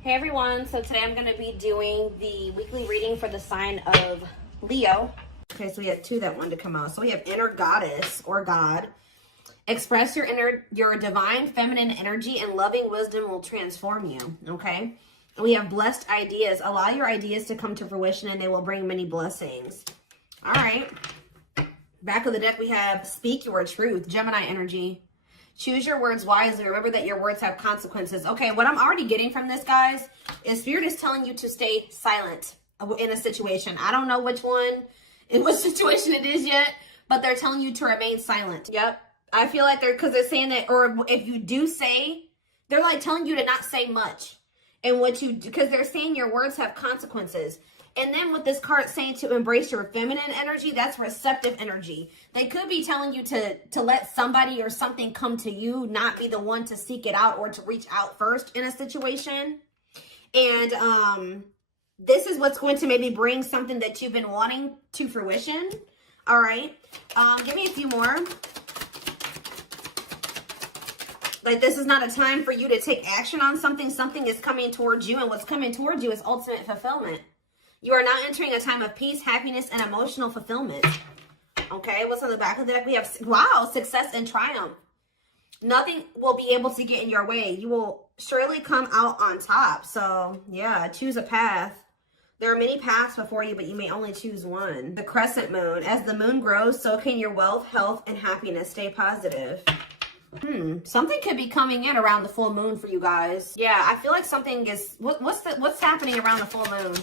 Hey everyone, so today I'm going to be doing the weekly reading for the sign of Leo. Okay, so we had two that wanted to come out. So we have inner goddess or God. Express your divine feminine energy and loving wisdom will transform you, okay? And we have blessed ideas. Allow your ideas to come to fruition and they will bring many blessings. All right. Back of the deck we have speak your truth, Gemini energy. Choose your words wisely. Remember that your words have consequences. Okay, what I'm already getting from this, guys, is Spirit is telling you to stay silent in a situation. I don't know which one, in what situation it is yet, but they're telling you to remain silent. Yep. I feel like because they're saying that, or if you do say, they're like telling you to not say much. And because they're saying your words have consequences. And then with this card saying to embrace your feminine energy, that's receptive energy. They could be telling you to let somebody or something come to you, not be the one to seek it out or to reach out first in a situation. And this is what's going to maybe bring something that you've been wanting to fruition. All right. Give me a few more. Like, this is not a time for you to take action on something. Something is coming towards you, and what's coming towards you is ultimate fulfillment. You are now entering a time of peace, happiness, and emotional fulfillment. Okay, what's on the back of the deck? We have, wow, success and triumph. Nothing will be able to get in your way. You will surely come out on top. So, yeah, choose a path. There are many paths before you, but you may only choose one. The crescent moon. As the moon grows, so can your wealth, health, and happiness. Stay positive. Something could be coming in around the full moon for you guys. Yeah, I feel like something is, what's happening around the full moon?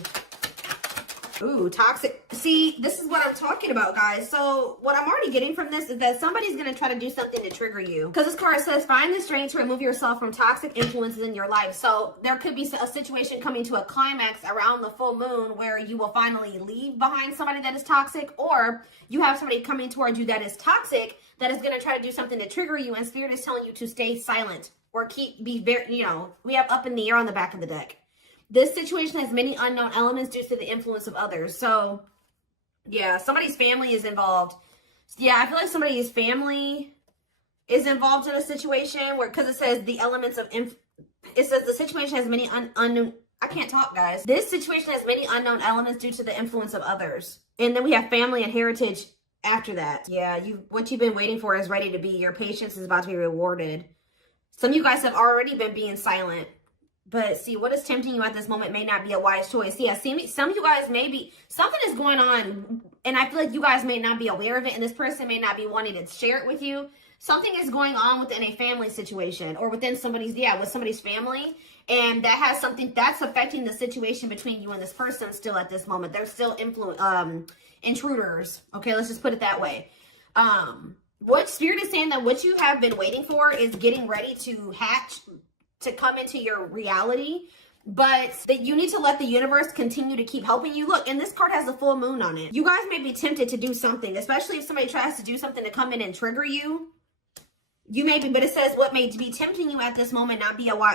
Ooh, toxic. See, this is what I'm talking about, guys. So what I'm already getting from this is that somebody's going to try to do something to trigger you. Because this card says, find the strength to remove yourself from toxic influences in your life. So there could be a situation coming to a climax around the full moon where you will finally leave behind somebody that is toxic, or you have somebody coming towards you that is toxic that is going to try to do something to trigger you, and Spirit is telling you to stay silent or be very, we have up in the air on the back of the deck. This situation has many unknown elements due to the influence of others. So, yeah, somebody's family is involved. Yeah, I feel like somebody's family is involved in a situation where, because it says the elements of, it says the situation has many unknown, I can't talk, guys. This situation has many unknown elements due to the influence of others. And then we have family and heritage after that. Yeah, what you've been waiting for is ready to be. Your patience is about to be rewarded. Some of you guys have already been being silent. But see, what is tempting you at this moment may not be a wise choice. Yeah, see, some of you guys may be, something is going on, and I feel like you guys may not be aware of it, and this person may not be wanting to share it with you. Something is going on within a family situation, or within with somebody's family, and that has something that's affecting the situation between you and this person still at this moment. They're still intruders. Okay, let's just put it that way. What Spirit is saying that what you have been waiting for is getting ready to hatch, to come into your reality, but that you need to let the universe continue to keep helping you. Look, and this card has a full moon on it. You guys may be tempted to do something, especially if somebody tries to do something to come in and trigger you. You may be, but it says what may be tempting you at this moment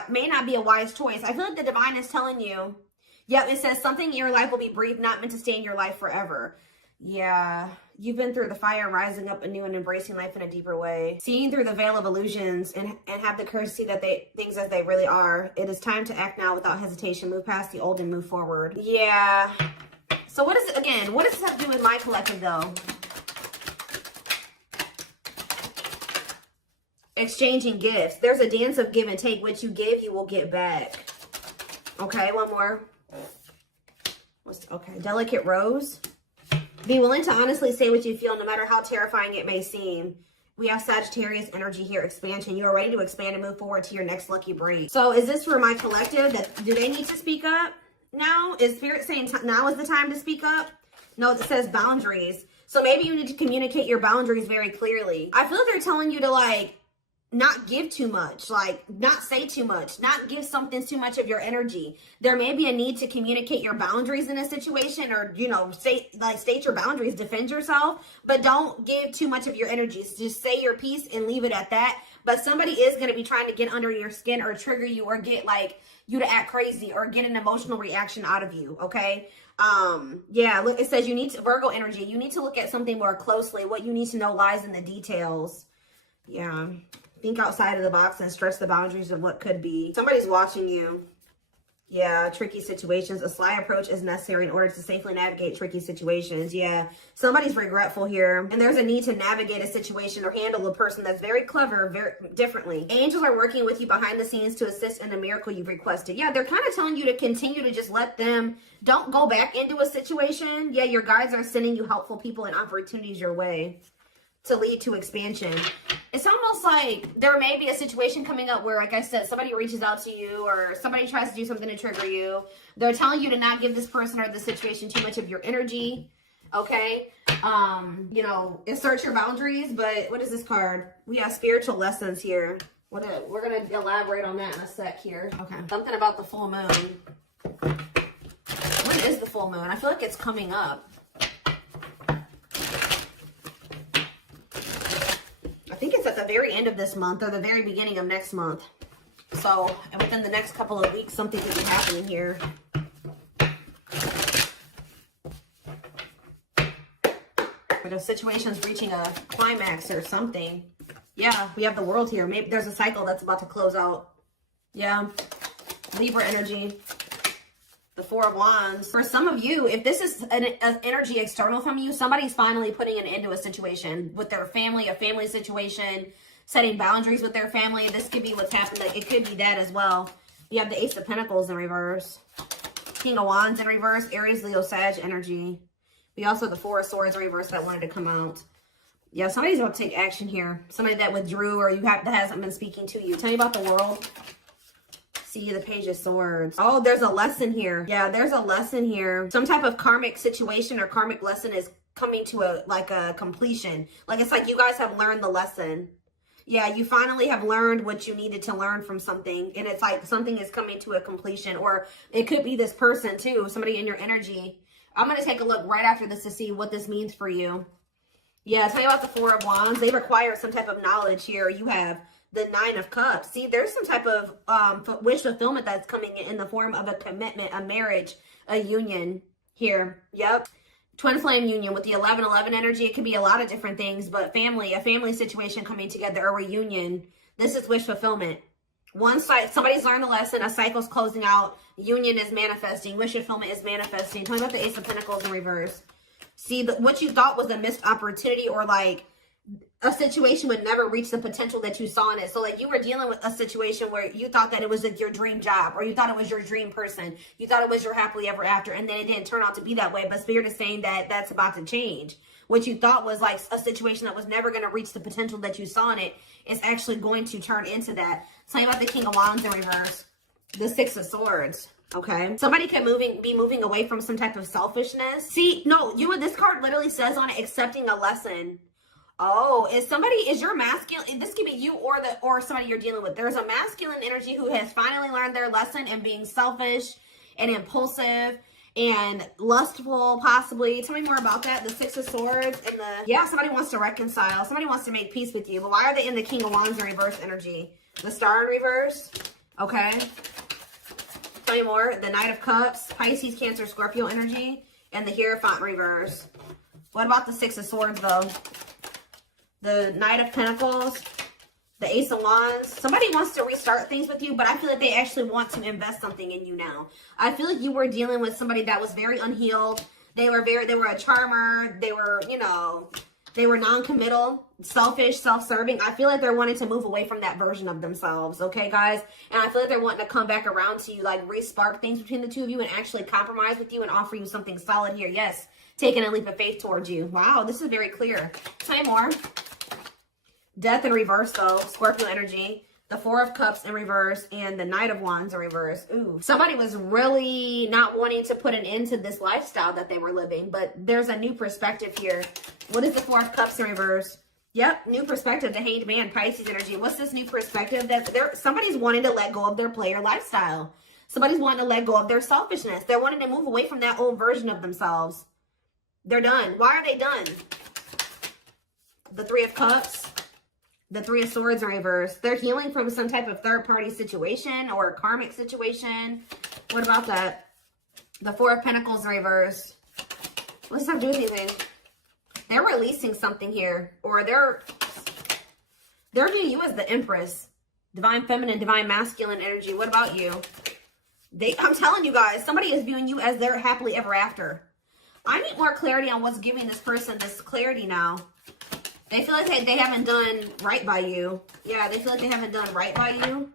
may not be a wise choice. I feel like the divine is telling you, yeah, it says something in your life will be brief, not meant to stay in your life forever. Yeah, you've been through the fire, rising up anew and embracing life in a deeper way. Seeing through the veil of illusions and have the courage to see that things as they really are. It is time to act now without hesitation. Move past the old and move forward. Yeah. So what is it, again, what does this have to do with my collective, though? Exchanging gifts. There's a dance of give and take. What you give, you will get back. Okay, one more. Okay, delicate rose. Be willing to honestly say what you feel, no matter how terrifying it may seem. We have Sagittarius energy here, expansion. You are ready to expand and move forward to your next lucky break. So is this for my collective? Do they need to speak up now? Is Spirit saying now is the time to speak up? No, it says boundaries. So maybe you need to communicate your boundaries very clearly. I feel like they're telling you to, like, not give too much, like not say too much, not give something too much of your energy. There may be a need to communicate your boundaries in a situation, or, state your boundaries, defend yourself, but don't give too much of your energy. Just say your piece and leave it at that. But somebody is going to be trying to get under your skin or trigger you or get you to act crazy or get an emotional reaction out of you. Okay. Yeah, look, it says you need to, Virgo energy, you need to look at something more closely. What you need to know lies in the details. Yeah. Think outside of the box and stretch the boundaries of what could be. Somebody's watching you. Yeah, tricky situations. A sly approach is necessary in order to safely navigate tricky situations. Yeah, somebody's regretful here. And there's a need to navigate a situation or handle a person that's very clever, very differently. Angels are working with you behind the scenes to assist in the miracle you've requested. Yeah, they're kind of telling you to continue to just let them, don't go back into a situation. Yeah, your guides are sending you helpful people and opportunities your way to lead to expansion. It's almost like there may be a situation coming up where, like I said, somebody reaches out to you or somebody tries to do something to trigger you. They're telling you to not give this person or this situation too much of your energy. Okay. You know, assert your boundaries. But what is this card? We have spiritual lessons here. We're going to elaborate on that in a sec here. Okay. Something about the full moon. When is the full moon? I feel like it's coming up. I think it's at the very end of this month or the very beginning of next month. So, and within the next couple of weeks, something could be happening here. Or the situation's reaching a climax or something. Yeah, we have the world here. Maybe there's a cycle that's about to close out. Yeah. Libra energy. The Four of Wands. For some of you, if this is an energy external from you, somebody's finally putting an end to a situation with their family, a family situation, setting boundaries with their family. This could be what's happened. It could be that as well. You have the Ace of Pentacles in reverse. King of Wands in reverse. Aries, Leo, Sag energy. We also have the Four of Swords in reverse that wanted to come out. Yeah, somebody's about to take action here. Somebody that withdrew or that hasn't been speaking to you. Tell me about the world. See the Page of Swords. Oh, there's a lesson here. Yeah, there's a lesson here. Some type of karmic situation or karmic lesson is coming to a completion. Like it's like you guys have learned the lesson. Yeah, you finally have learned what you needed to learn from something. And it's like something is coming to a completion. Or it could be this person too, somebody in your energy. I'm going to take a look right after this to see what this means for you. Yeah, tell you about the Four of Wands. They require some type of knowledge here. You have the Nine of Cups. See, there's some type of wish fulfillment that's coming in the form of a commitment, a marriage, a union here. Yep. Twin flame union with the 11-11 energy. It could be a lot of different things, but family, a family situation coming together, a reunion. This is wish fulfillment. One side, somebody's learned the lesson. A cycle's closing out. Union is manifesting. Wish fulfillment is manifesting. Tell me about the Ace of Pentacles in reverse. See, what you thought was a missed opportunity or like a situation would never reach the potential that you saw in it. So like you were dealing with a situation where you thought that it was like your dream job or you thought it was your dream person. You thought it was your happily ever after and then it didn't turn out to be that way. But Spirit is saying that that's about to change. What you thought was like a situation that was never going to reach the potential that you saw in it is actually going to turn into that. Tell you about the King of Wands in reverse. The Six of Swords. Okay. Somebody could be moving away from some type of selfishness. See, no, this card literally says on it, accepting a lesson. Oh, is your masculine, this could be you or somebody you're dealing with. There's a masculine energy who has finally learned their lesson in being selfish and impulsive and lustful, possibly. Tell me more about that. The Six of Swords and somebody wants to reconcile. Somebody wants to make peace with you. But why are they in the King of Wands in reverse energy? The Star in reverse. Okay. Tell me more. The Knight of Cups, Pisces, Cancer, Scorpio energy, and the Hierophant in reverse. What about the Six of Swords though? The Knight of Pentacles, the Ace of Wands. Somebody wants to restart things with you, but I feel like they actually want to invest something in you now. I feel like you were dealing with somebody that was very unhealed. They were a charmer. They were, they were non-committal, selfish, self-serving. I feel like they're wanting to move away from that version of themselves. Okay, guys? And I feel like they're wanting to come back around to you, like re-spark things between the two of you and actually compromise with you and offer you something solid here. Yes, taking a leap of faith towards you. Wow, this is very clear. Tell me more. Death in reverse, though. Scorpio energy. The Four of Cups in reverse. And the Knight of Wands in reverse. Ooh. Somebody was really not wanting to put an end to this lifestyle that they were living. But there's a new perspective here. What is the Four of Cups in reverse? Yep. New perspective. The Hanged Man. Pisces energy. What's this new perspective? That somebody's wanting to let go of their player lifestyle. Somebody's wanting to let go of their selfishness. They're wanting to move away from that old version of themselves. They're done. Why are they done? The Three of Cups. The Three of Swords in reverse. They're healing from some type of third-party situation or a karmic situation. What about that? The Four of Pentacles in reverse. What does that have to do with anything? They're releasing something here. Or they're viewing you as the Empress. Divine Feminine, Divine Masculine energy. What about you? I'm telling you guys, somebody is viewing you as their happily ever after. I need more clarity on what's giving this person this clarity now. They feel like they haven't done right by you. Yeah, they feel like they haven't done right by you.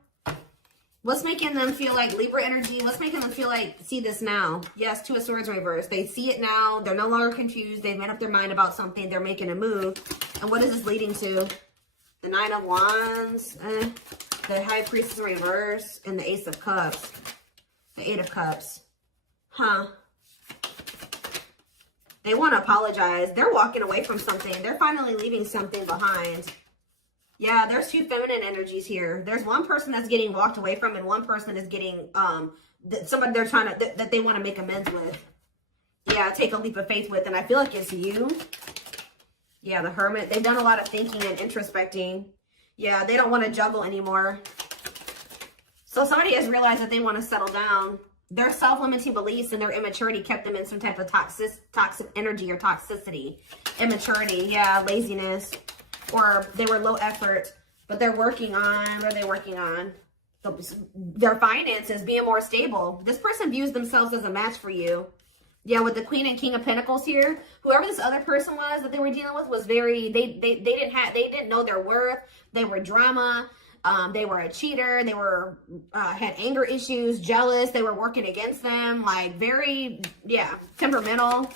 What's making them feel like Libra energy? What's making them feel like, see this now? Yes, Two of Swords reverse. They see it now. They're no longer confused. They've made up their mind about something. They're making a move. And what is this leading to? The Nine of Wands, the High Priestess reverse, and the Ace of Cups. The Eight of Cups. Huh. They want to apologize. They're walking away from something. They're finally leaving something behind. Yeah, there's two feminine energies here. There's one person that's getting walked away from, and one person is getting somebody they're trying to that they want to make amends with. Yeah, take a leap of faith with, and I feel like it's you. Yeah, the Hermit. They've done a lot of thinking and introspecting. Yeah, they don't want to juggle anymore. So somebody has realized that they want to settle down. Their self-limiting beliefs and their immaturity kept them in some type of toxic energy or toxicity. Immaturity, yeah, laziness. Or they were low effort, but they're working on, what are they working on? Their finances, being more stable. This person views themselves as a match for you. Yeah, with the Queen and King of Pentacles here, whoever this other person was that they were dealing with was very, they didn't know their worth. They were drama. They were a cheater. They were, had anger issues, jealous. They were working against them. Like very, yeah, temperamental.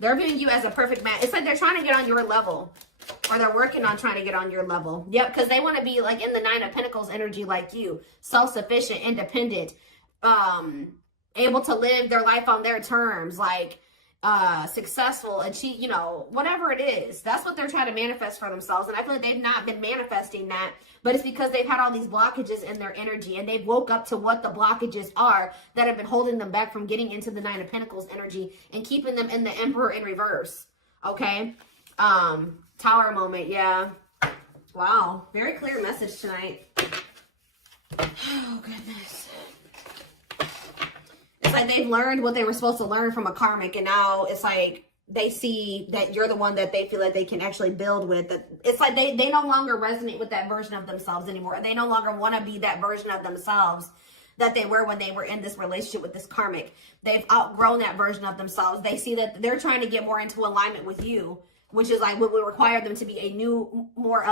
They're viewing you as a perfect match. It's like they're trying to get on your level. Or they're working on trying to get on your level. Yep, because they want to be like in the Nine of Pentacles energy like you. Self-sufficient, independent, able to live their life on their terms, like successful, achieve, you know, whatever it is. That's what they're trying to manifest for themselves. And I feel like they've not been manifesting that, but it's because they've had all these blockages in their energy, and they've woke up to what the blockages are that have been holding them back from getting into the Nine of Pentacles energy and keeping them in the Emperor in reverse. Okay? Tower moment, yeah. Wow, very clear message tonight. Oh, goodness. It's like they've learned what they were supposed to learn from a karmic, and now it's like they see that you're the one that they feel like they can actually build with. That it's like they no longer resonate with that version of themselves anymore. They no longer want to be that version of themselves that they were when they were in this relationship with this karmic. They've outgrown that version of themselves. They see that they're trying to get more into alignment with you, which is like what would require them to be a new, more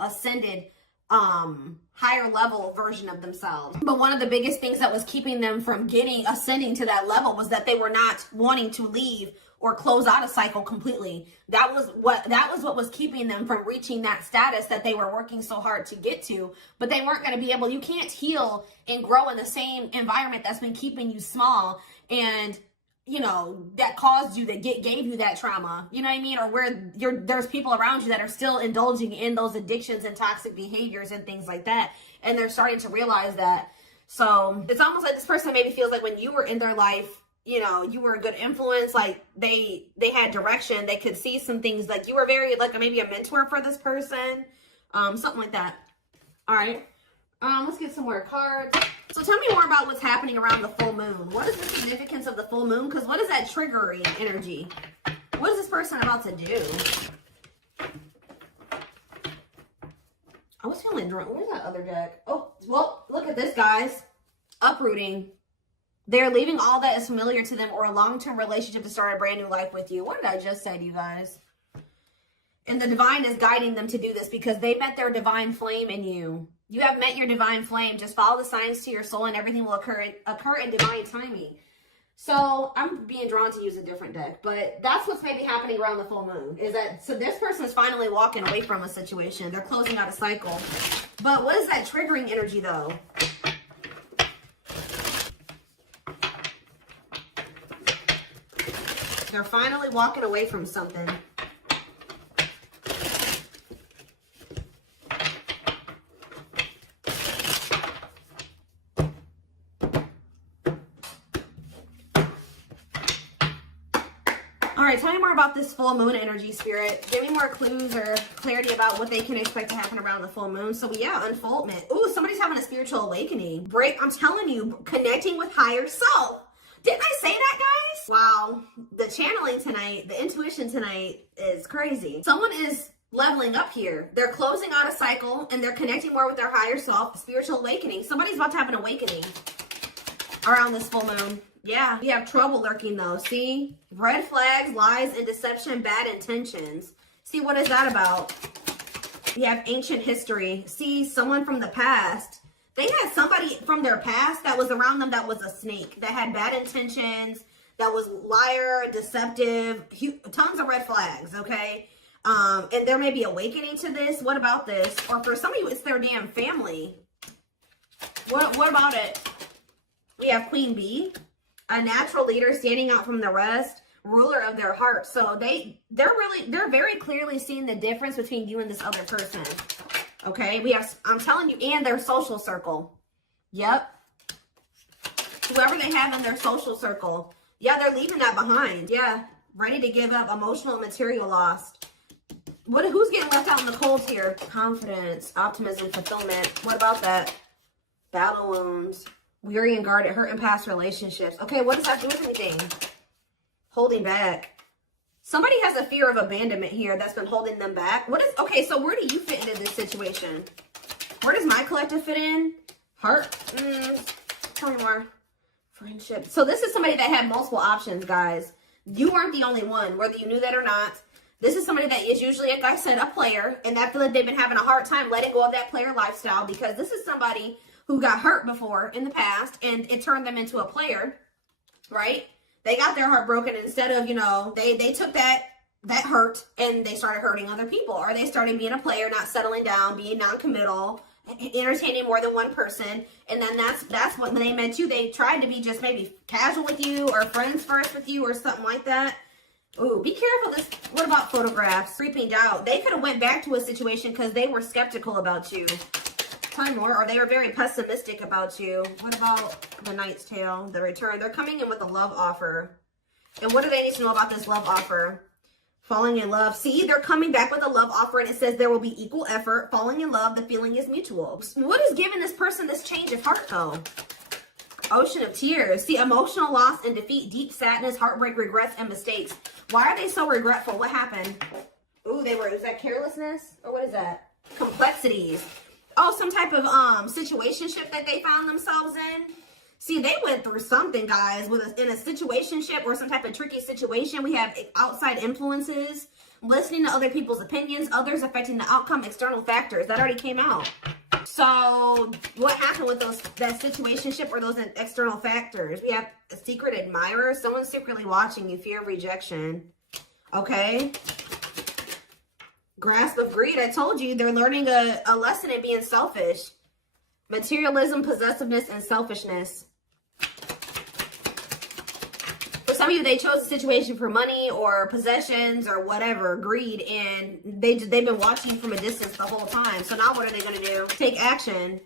ascended, higher level version of themselves. But one of the biggest things that was keeping them from ascending to that level was that they were not wanting to leave or close out a cycle completely. That was what was keeping them from reaching that status that they were working so hard to get to. But they weren't going to be able. You can't heal and grow in the same environment that's been keeping you small and, you know, that caused you, that gave you that trauma, you know what I mean? Or where there's people around you that are still indulging in those addictions and toxic behaviors and things like that. And they're starting to realize that. So it's almost like this person maybe feels like when you were in their life, you know, you were a good influence, like they had direction, they could see some things, like you were very, like maybe a mentor for this person, something like that. All right. Let's get some more cards. So tell me more about what's happening around the full moon. What is the significance of the full moon? Because what is that triggering energy? What is this person about to do? I was feeling drunk. Where's that other deck? Oh, well, look at this, guys. Uprooting. They're leaving all that is familiar to them or a long-term relationship to start a brand new life with you. What did I just say to you guys? And the divine is guiding them to do this because they met their divine flame in you. You have met your divine flame. Just follow the signs to your soul and everything will occur in divine timing. So I'm being drawn to use a different deck, but that's what's maybe happening around the full moon is that, so this person is finally walking away from a situation. They're closing out a cycle. But what is that triggering energy though? They're finally walking away from something. All right, tell me more about this full moon energy, Spirit. Give me more clues or clarity about what they can expect to happen around the full moon. So yeah, unfoldment. Ooh, somebody's having a spiritual awakening. I'm telling you, connecting with higher self. Didn't I say that, guys? Wow, the channeling tonight, the intuition tonight is crazy. Someone is leveling up here. They're closing out a cycle and they're connecting more with their higher self, spiritual awakening. Somebody's about to have an awakening. around this full moon. Yeah, we have trouble lurking though. See? Red flags, lies, and deception, bad intentions. See, what is that about? We have ancient history. See, someone from the past. They had somebody from their past that was around them that was a snake, that had bad intentions, that was liar, deceptive, tons of red flags, okay? And there may be awakening to this. What about this? Or for some of you, it's their damn family. What about it? We have Queen Bee, a natural leader standing out from the rest, ruler of their heart. So they're very clearly seeing the difference between you and this other person. Okay, we have, I'm telling you, and their social circle. Yep. Whoever they have in their social circle. Yeah, they're leaving that behind. Yeah, ready to give up, emotional and material loss. Who's getting left out in the cold here? Confidence, optimism, fulfillment. What about that? Battle wounds, weary and guarded, hurt in past relationships. Okay, what does that do with anything? Holding back. Somebody has a fear of abandonment here that's been holding them back. Okay, so where do you fit into this situation? Where does my collective fit in? Heart? Tell me more. Friendship. So this is somebody that had multiple options, guys. You aren't the only one, whether you knew that or not. This is somebody that is usually, like I said, a player, and I feel like they've been having a hard time letting go of that player lifestyle because this is somebody who got hurt before in the past, and it turned them into a player, right? They got their heart broken. Instead of, they took that hurt and they started hurting other people, or they started being a player, not settling down, being non-committal, entertaining more than one person. And then that's when they met you. They tried to be just maybe casual with you or friends first with you or something like that. Ooh, be careful. What about photographs? Creeping doubt. They could have went back to a situation because they were skeptical about you. Tell me more. Or they were very pessimistic about you. What about the Knight's Tale, the return? They're coming in with a love offer. And what do they need to know about this love offer? Falling in love. See, they're coming back with a love offer, and it says there will be equal effort. Falling in love, the feeling is mutual. What is giving this person this change of heart, though? Ocean of tears. See, emotional loss and defeat, deep sadness, heartbreak, regrets, and mistakes. Why are they so regretful? What happened? Ooh, is that carelessness? Or what is that? Complexities. Oh, some type of situationship that they found themselves in. See, they went through something, guys, in a situationship or some type of tricky situation. We have outside influences, listening to other people's opinions, others affecting the outcome, external factors. That already came out. So what happened with that situationship or those external factors? We have a secret admirer, someone secretly watching you, fear of rejection. Okay. Grasp of greed. I told you they're learning a lesson in being selfish. Materialism, possessiveness, and selfishness. For some of you, they chose a situation for money or possessions or whatever, greed, and they've been watching from a distance the whole time. So now what are they going to do? Take action.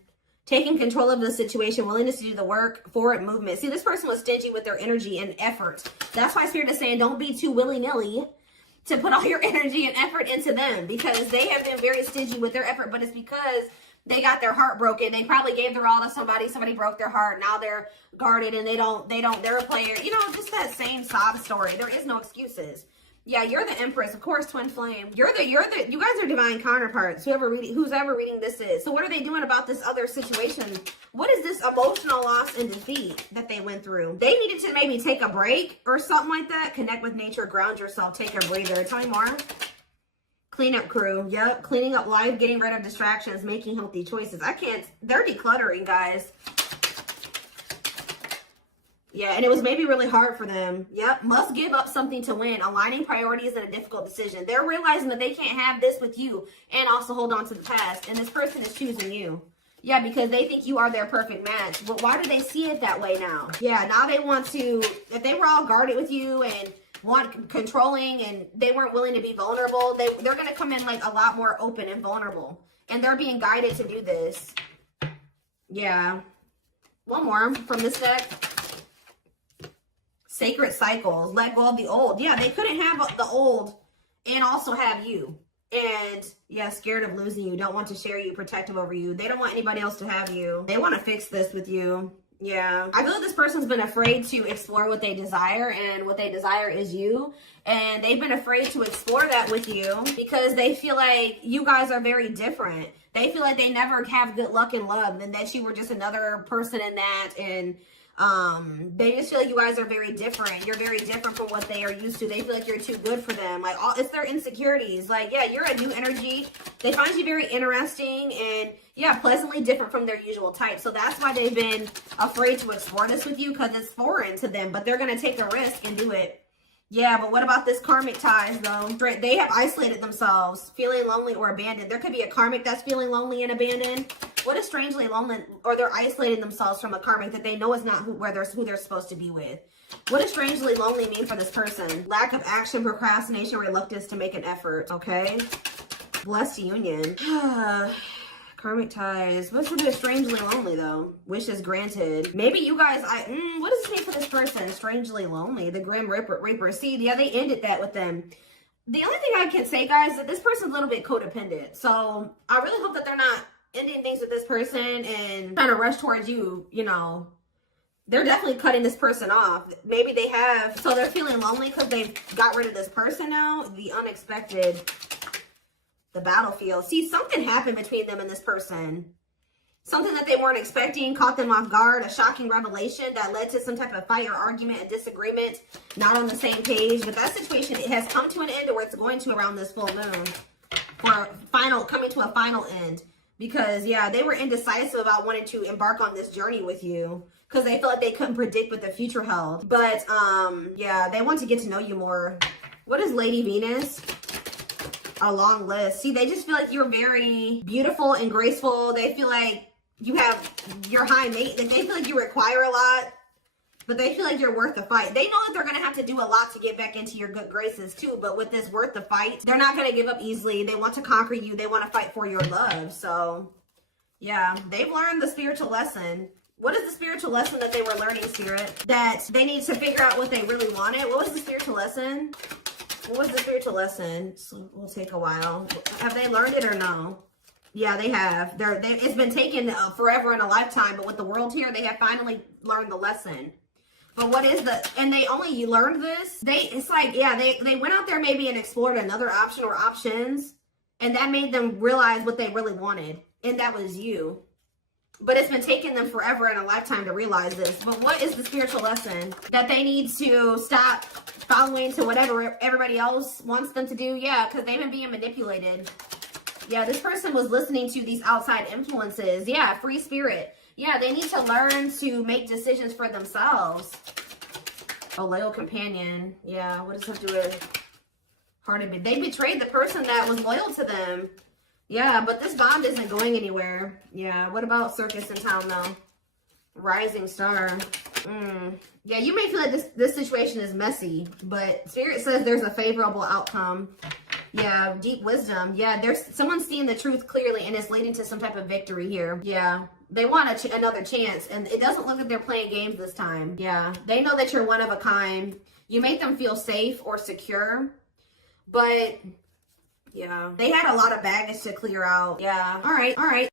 Taking control of the situation, willingness to do the work, forward movement. See, this person was stingy with their energy and effort. That's why Spirit is saying don't be too willy-nilly to put all your energy and effort into them, because they have been very stingy with their effort, but it's because they got their heart broken. They probably gave their all to somebody broke their heart. Now they're guarded and they're a player. Just that same sob story. There is no excuses. Yeah, you're the Empress, of course, twin flame. You guys are divine counterparts, who's ever reading this is. So what are they doing about this other situation? What is this emotional loss and defeat that they went through? They needed to maybe take a break or something like that. Connect with nature, ground yourself, take a breather. Tell me more. Cleanup crew. Yep, cleaning up life, getting rid of distractions, making healthy choices. They're decluttering, guys. Yeah, and it was maybe really hard for them. Yep, must give up something to win. Aligning priorities in a difficult decision. They're realizing that they can't have this with you and also hold on to the past. And this person is choosing you. Yeah, because they think you are their perfect match. But why do they see it that way now? Yeah, now they want to, if they were all guarded with you and controlling and they weren't willing to be vulnerable, they're going to come in like a lot more open and vulnerable. And they're being guided to do this. Yeah. One more from this deck. Sacred cycles. Let go of the old. Yeah, they couldn't have the old and also have you. And yeah, scared of losing you. Don't want to share you. Protective over you. They don't want anybody else to have you. They want to fix this with you. Yeah. I feel like this person's been afraid to explore what they desire, and what they desire is you. And they've been afraid to explore that with you because they feel like you guys are very different. They feel like they never have good luck in love and that you were just another person in that. And They just feel like you guys are very different. You're very different from what they are used to. They feel like you're too good for them. Like, it's their insecurities. Like, yeah, you're a new energy. They find you very interesting and, yeah, pleasantly different from their usual type. So that's why they've been afraid to explore this with you, because it's foreign to them. But they're going to take a risk and do it. Yeah, but what about this karmic ties, though? They have isolated themselves, feeling lonely or abandoned. There could be a karmic that's feeling lonely and abandoned. What is strangely lonely? Or they're isolating themselves from a karmic that they know is not who they're supposed to be with. What does strangely lonely mean for this person? Lack of action, procrastination, reluctance to make an effort, okay? Blessed union. Karmic ties. What's with this strangely lonely, though? Wishes granted. Maybe you guys, what does this mean for this person? Strangely lonely. The Grim Reaper. See, yeah, they ended that with them. The only thing I can say, guys, is that this person's a little bit codependent. So I really hope that they're not ending things with this person and trying to rush towards you, you know. They're definitely cutting this person off. Maybe they have. So they're feeling lonely because they've got rid of this person now. The unexpected. The battlefield. See, something happened between them and this person. Something that they weren't expecting, caught them off guard, a shocking revelation that led to some type of fight or argument, a disagreement, not on the same page. But that situation, it has come to an end, or it's going to around this full moon. For coming to a final end. Because, yeah, they were indecisive about wanting to embark on this journey with you. Because they felt like they couldn't predict what the future held. But, yeah, they want to get to know you more. What is Lady Venus? A long list. See, they just feel like you're very beautiful and graceful. They feel like you're high maintenance. They feel like you require a lot, but they feel like you're worth the fight. They know that they're going to have to do a lot to get back into your good graces too, but with this worth the fight, they're not going to give up easily. They want to conquer you. They want to fight for your love. So, yeah, they've learned the spiritual lesson. What is the spiritual lesson that they were learning, Spirit? That they need to figure out what they really wanted. What was the spiritual lesson? What was the spiritual lesson? So will take a while. Have they learned it or no? Yeah, they have. It's been taken forever and a lifetime, but with the world here, they have finally learned the lesson. But what is and they only learned this? It's like, yeah, they went out there maybe and explored another option or options, and that made them realize what they really wanted, and that was you. But it's been taking them forever and a lifetime to realize this. But what is the spiritual lesson? That they need to stop following to whatever everybody else wants them to do? Yeah, because they've been being manipulated. Yeah, this person was listening to these outside influences. Yeah, free spirit. Yeah, they need to learn to make decisions for themselves. A loyal companion. Yeah, what does that do with hearted? They betrayed the person that was loyal to them. Yeah, but this bond isn't going anywhere. Yeah, what about circus in town, though? Rising star. Yeah, you may feel like this situation is messy, but Spirit says there's a favorable outcome. Yeah, deep wisdom. Yeah, someone's seeing the truth clearly, and it's leading to some type of victory here. Yeah, they want another chance, and it doesn't look like they're playing games this time. Yeah, they know that you're one of a kind. You make them feel safe or secure, but... yeah, they had a lot of baggage to clear out. Yeah. All right.